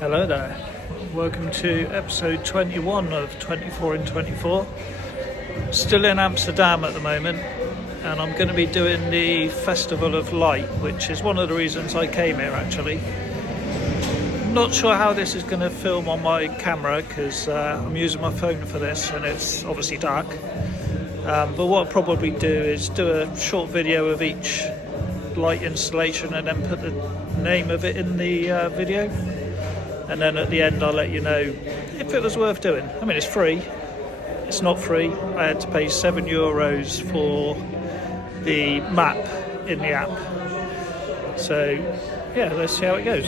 Hello there, welcome to episode 21 of 24 in 24. Still in Amsterdam at the moment, and I'm going to be doing the Festival of Light, which is one of the reasons I came here actually. Not sure how this is going to film on my camera because I'm using my phone for this and it's obviously dark. But what I'll probably do is do a short video of each light installation and then put the name of it in the video. And then at the end I'll let you know if it was worth doing. I mean, it's free. It's not free. I had to pay €7 for the map in the app. So yeah, let's see how it goes.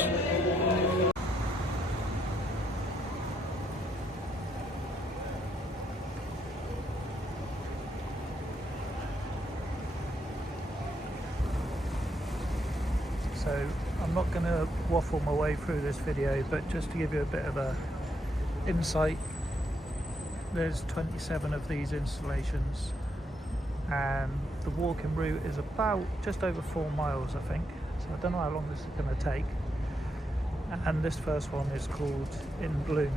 So I'm not going to waffle my way through this video, but just to give you a bit of a insight, there's 27 of these installations and the walking route is about just over 4 miles I think, so I don't know how long this is going to take. And this first one is called In Bloom.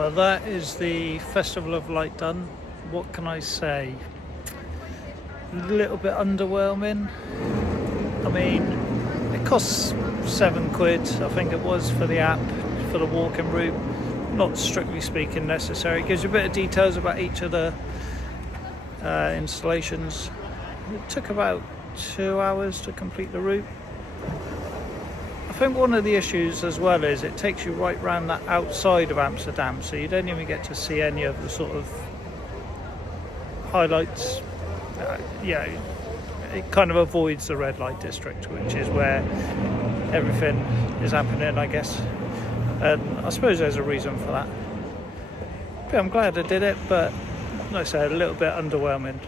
Well, that is the Festival of Light done. What can I say? A little bit underwhelming. I mean, it costs £7, I think it was, for the app, for the walking route. Not strictly speaking necessary. It gives you a bit of details about each of the installations. It took about 2 hours to complete the route. I think one of the issues as well is it takes you right round that outside of Amsterdam, so you don't even get to see any of the sort of highlights. It kind of avoids the red light district, which is where everything is happening, I guess. And I suppose there's a reason for that. But I'm glad I did it, but like I said, a little bit underwhelming.